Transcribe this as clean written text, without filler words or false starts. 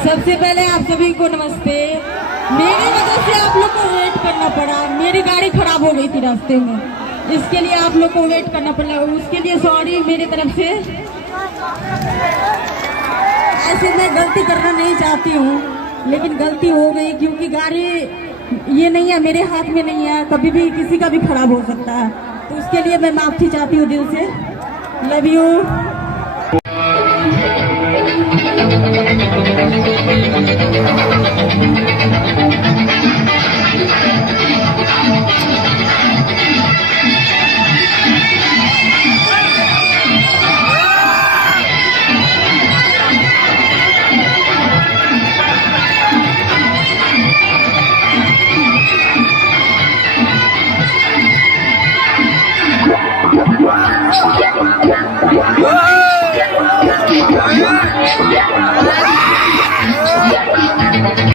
सबसे पहले आप सभी को नमस्ते। मेरी वजह से आप लोग को वेट करना पड़ा, मेरी गाड़ी खराब हो गई थी रास्ते में, इसके लिए आप लोग को वेट करना पड़ा, उसके लिए सॉरी मेरी तरफ से। ऐसे मैं गलती करना नहीं चाहती हूँ, लेकिन गलती हो गई क्योंकि गाड़ी ये नहीं है, मेरे हाथ में नहीं है, कभी भी किसी का भी खराब हो सकता है, तो उसके लिए मैं माफी चाहती हूँ दिल से। Love you.